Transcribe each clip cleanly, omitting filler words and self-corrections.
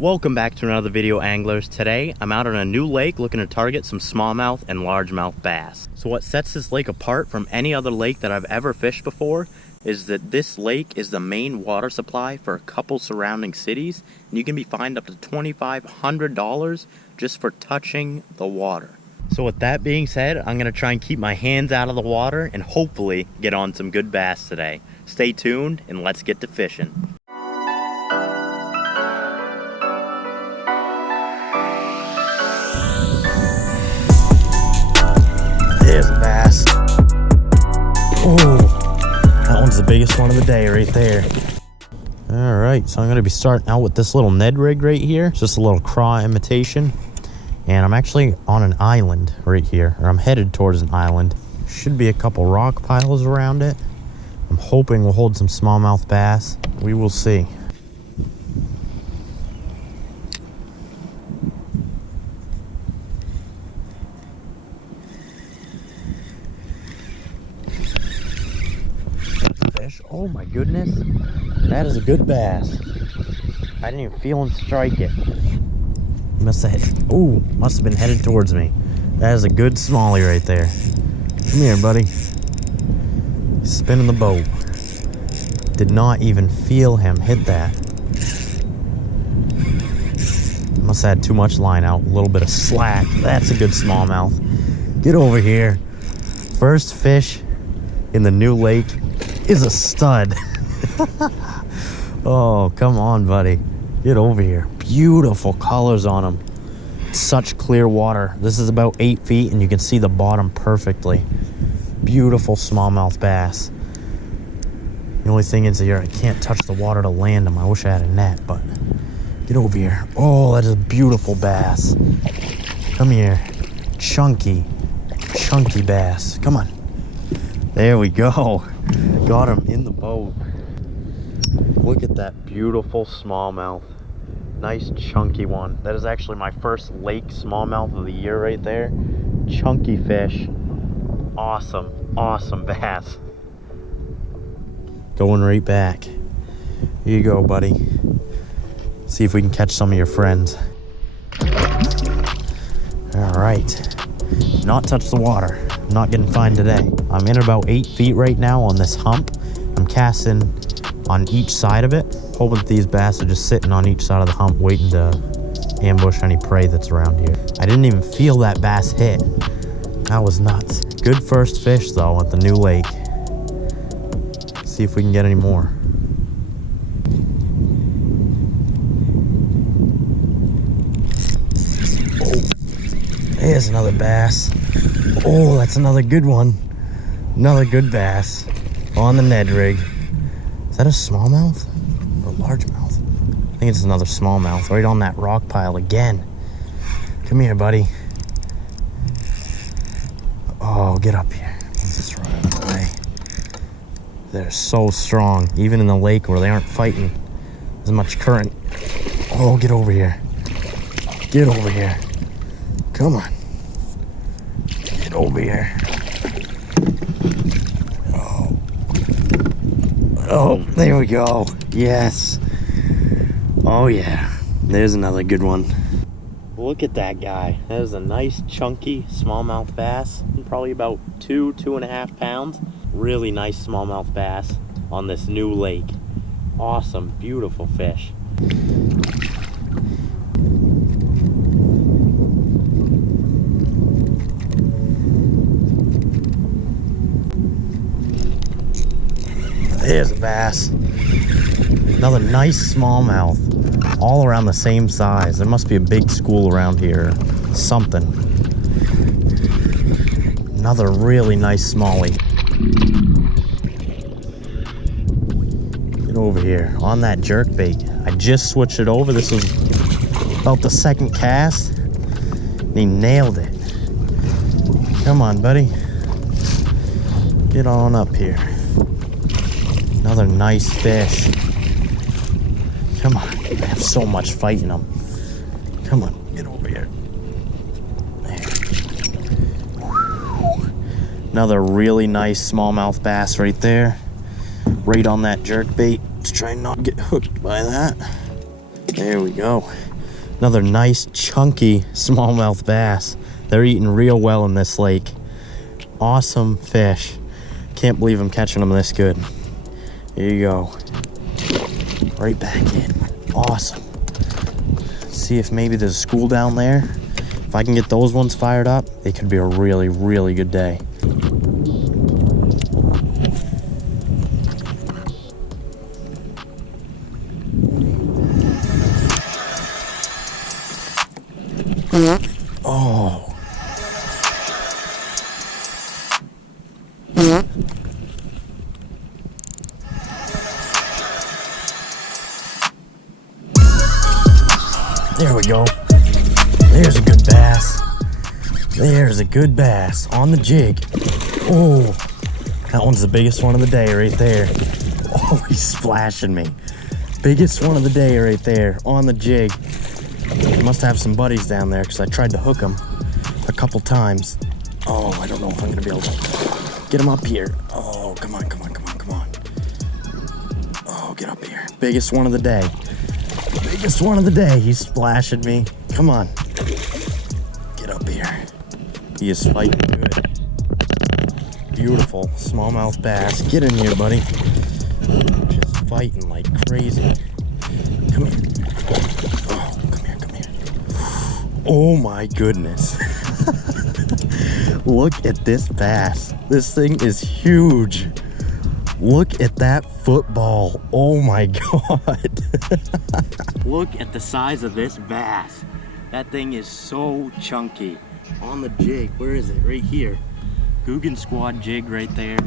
Welcome back to another video, anglers. Today I'm out on a new lake looking to target some smallmouth and largemouth bass. So what sets this lake apart from any other lake that I've ever fished before is that this lake is the main water supply for a couple surrounding cities, and you can be fined up to $2,500 just for touching the water. So with that being said, I'm going to try and keep my hands out of the water and hopefully get on some good bass today. Stay tuned and let's get to fishing. There's a bass. Oh, that one's the biggest one of the day right there. All right, so I'm going to be starting out with this little Ned rig right here. It's just a little craw imitation. And I'm actually on an island right here, or I'm headed towards an island. Should be a couple rock piles around it. I'm hoping we'll hold some smallmouth bass. We will see. Fish. Oh my goodness. That is a good bass. I didn't even feel him strike it. He must have must have been headed towards me. That is a good smallie right there. Come here, buddy. He's spinning the boat. Did not even feel him hit that. Must have had too much line out. A little bit of slack. That's a good smallmouth. Get over here. First fish in the new lake is a stud. Oh, come on, buddy. Get over here. Beautiful colors on them. Such clear water. This is about 8 feet and you can see the bottom perfectly. Beautiful smallmouth bass. The only thing is here, I can't touch the water to land them. I wish I had a net, but get over here. Oh, that is a beautiful bass. Come here. Chunky bass. Come on. There we go. Got him in the boat. Look at that beautiful smallmouth. Nice chunky one. That is actually my first lake smallmouth of the year right there. Chunky fish. Awesome bass. Going right back. Here you go, buddy. See if we can catch some of your friends. All right. Not touch the water. Not getting fined today. I'm in about 8 feet right now on this hump. I'm casting on each side of it, hoping that these bass are just sitting on each side of the hump waiting to ambush any prey that's around here. I didn't even feel that bass hit. That was nuts. Good first fish though at the new lake. See if we can get any more. Oh, there's another bass. Oh, that's another good one. Another good bass on the Ned rig. Is that a smallmouth or a largemouth? I think it's another smallmouth right on that rock pile again. Come here, buddy. Oh, get up here. He's just running away. They're so strong, even in the lake where they aren't fighting as much current. Oh, get over here. Get over here. Come on. Get over here. Oh, there we go. Yes. Oh yeah. There's another good one. Look at that guy. That is a nice chunky smallmouth bass. Probably about 2.5 pounds. Really nice smallmouth bass on this new lake. Awesome, beautiful fish. There's a bass. Another nice smallmouth. All around the same size. There must be a big school around here. Something. Another really nice smallie. Get over here. On that jerkbait. I just switched it over. This was about the second cast. And he nailed it. Come on, buddy. Get on up here. Another nice fish. Come on. I have so much fight in them. Come on. Get over here. Another really nice smallmouth bass right there. Right on that jerkbait. Let's try and not get hooked by that. There we go. Another nice, chunky smallmouth bass. They're eating real well in this lake. Awesome fish. Can't believe I'm catching them this good. Here you go. Right back in. Awesome. See if maybe there's a school down there. If I can get those ones fired up, it could be a really, really good day. Oh. There we go. There's a good bass. There's a good bass on the jig. Oh, that one's the biggest one of the day right there. Oh, he's splashing me. Biggest one of the day right there on the jig. He must have some buddies down there because I tried to hook him a couple times. Oh, I don't know if I'm gonna be able to get him up here. Oh, come on, come on, come on, come on. Oh, get up here. Biggest one of the day. Biggest one of the day. He's splashing me. Come on. Get up here. He is fighting good. Beautiful smallmouth bass. Get in here, buddy. Just fighting like crazy. Come here. Oh, come here, come here. Oh my goodness. Look at this bass. This thing is huge. Look at that football. Oh my God. Look at the size of this bass. That thing is so chunky. On the jig, where is it? Right here. Guggen Squad jig right there.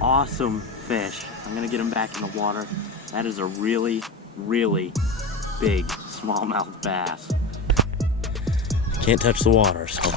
Awesome fish. I'm gonna get him back in the water. That is a really, really big smallmouth bass. Can't touch the water, so.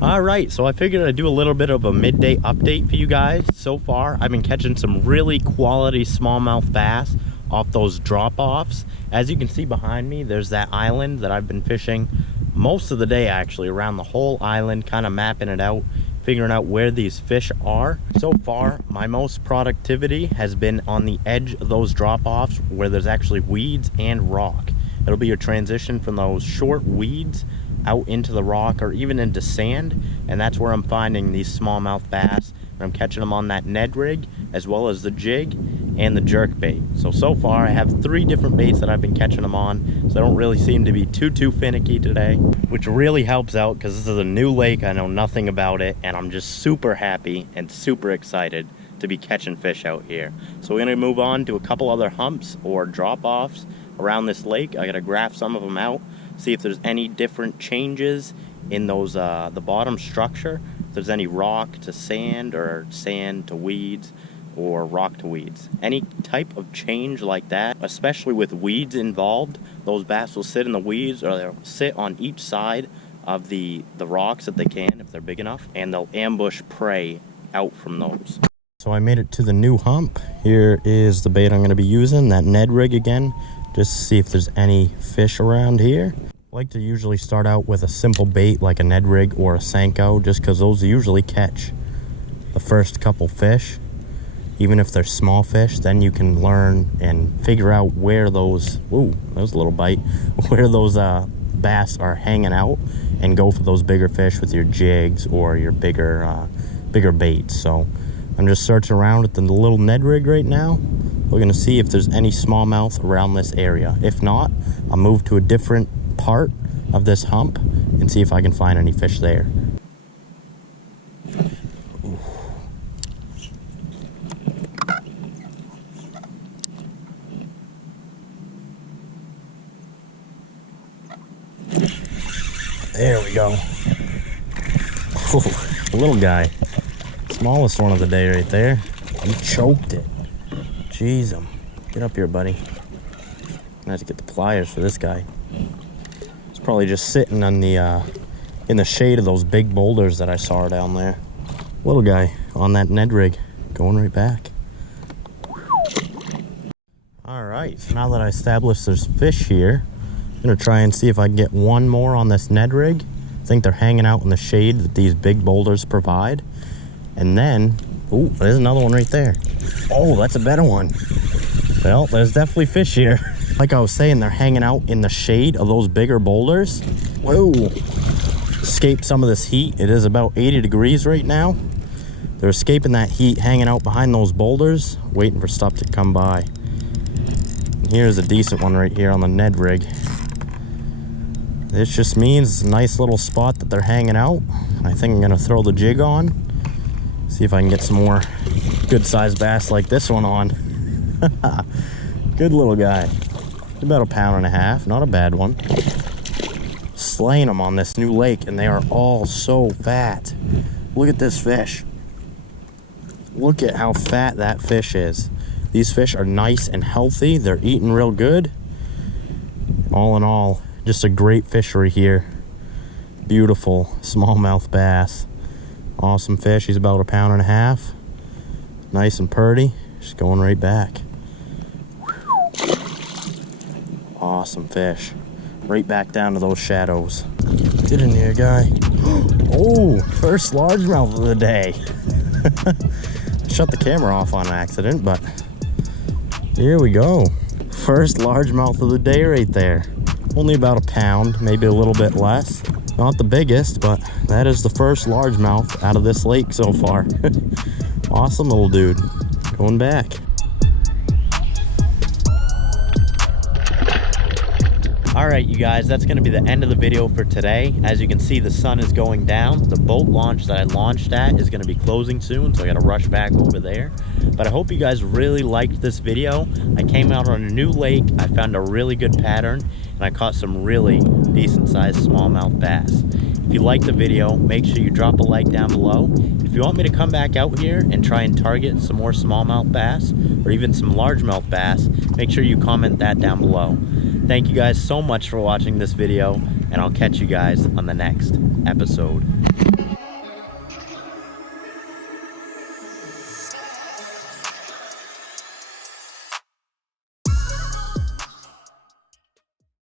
All right, so I figured I'd do a little bit of a midday update for you guys. So far, I've been catching some really quality smallmouth bass off those drop-offs. As you can see behind me, there's that island that I've been fishing most of the day, actually, around the whole island, kind of mapping it out, figuring out where these fish are. So far, my most productivity has been on the edge of those drop-offs where there's actually weeds and rock. It'll be a transition from those short weeds out into the rock or even into sand, and that's where I'm finding these smallmouth bass, and I'm catching them on that Ned rig as well as the jig and the jerk bait. So far I have 3 different baits that I've been catching them on, so I don't really seem to be too finicky today, which really helps out because this is a new lake. I know nothing about it, and I'm just super happy and super excited to be catching fish out here. So we're gonna move on to a couple other humps or drop-offs around this lake. I gotta graph some of them out, see if there's any different changes in those the bottom structure, if there's any rock to sand or sand to weeds or rock to weeds. Any type of change like that, especially with weeds involved, those bass will sit in the weeds or they'll sit on each side of the rocks that they can if they're big enough, and they'll ambush prey out from those. So I made it to the new hump. Here is the bait I'm going to be using, that Ned rig again, just to see if there's any fish around here. I like to usually start out with a simple bait like a Ned rig or a Senko, just because those usually catch the first couple fish. Even if they're small fish, then you can learn and figure out where those, ooh, that was a little bite, where those bass are hanging out, and go for those bigger fish with your jigs or your bigger baits. So I'm just searching around with the little Ned rig right now. We're gonna see if there's any smallmouth around this area. If not, I'll move to a different part of this hump and see if I can find any fish there. Ooh. There we go. Ooh, a little guy. Smallest one of the day right there. He choked it. Jeez, get up here, buddy. I have to get the pliers for this guy. It's probably just sitting on the in the shade of those big boulders that I saw down there. Little guy on that Ned rig, going right back. All right, so now that I established there's fish here, I'm gonna try and see if I can get one more on this Ned rig. I think they're hanging out in the shade that these big boulders provide. And then, oh, there's another one right there. Oh, that's a better one. Well, there's definitely fish here. Like I was saying, they're hanging out in the shade of those bigger boulders. Whoa. Escape some of this heat. It is about 80 degrees right now. They're escaping that heat, hanging out behind those boulders, waiting for stuff to come by. And here's a decent one right here on the Ned rig. This just means it's a nice little spot that they're hanging out. I think I'm gonna throw the jig on, see if I can get some more good sized bass like this one on. Good little guy. About 1.5 pounds, not a bad one. Slaying them on this new lake, and they are all so fat. Look at this fish. Look at how fat that fish is. These fish are nice and healthy. They're eating real good. All in all, just a great fishery here. Beautiful smallmouth bass. Awesome fish. He's about 1.5 pounds. Nice and purty. Just going right back. Awesome fish. Right back down to those shadows. Get in here, guy. Oh, first largemouth of the day. Shut the camera off on accident, but here we go. First largemouth of the day right there. Only about 1 pound, maybe a little bit less. Not the biggest, but that is the first largemouth out of this lake so far. Awesome little dude. Going back. All right, you guys, that's gonna be the end of the video for today. As you can see, the sun is going down. The boat launch that I launched at is gonna be closing soon, so I gotta rush back over there. But I hope you guys really liked this video. I came out on a new lake, I found a really good pattern, and I caught some really decent sized smallmouth bass. If you liked the video, make sure you drop a like down below. If you want me to come back out here and try and target some more smallmouth bass, or even some largemouth bass, make sure you comment that down below. Thank you guys so much for watching this video, and I'll catch you guys on the next episode.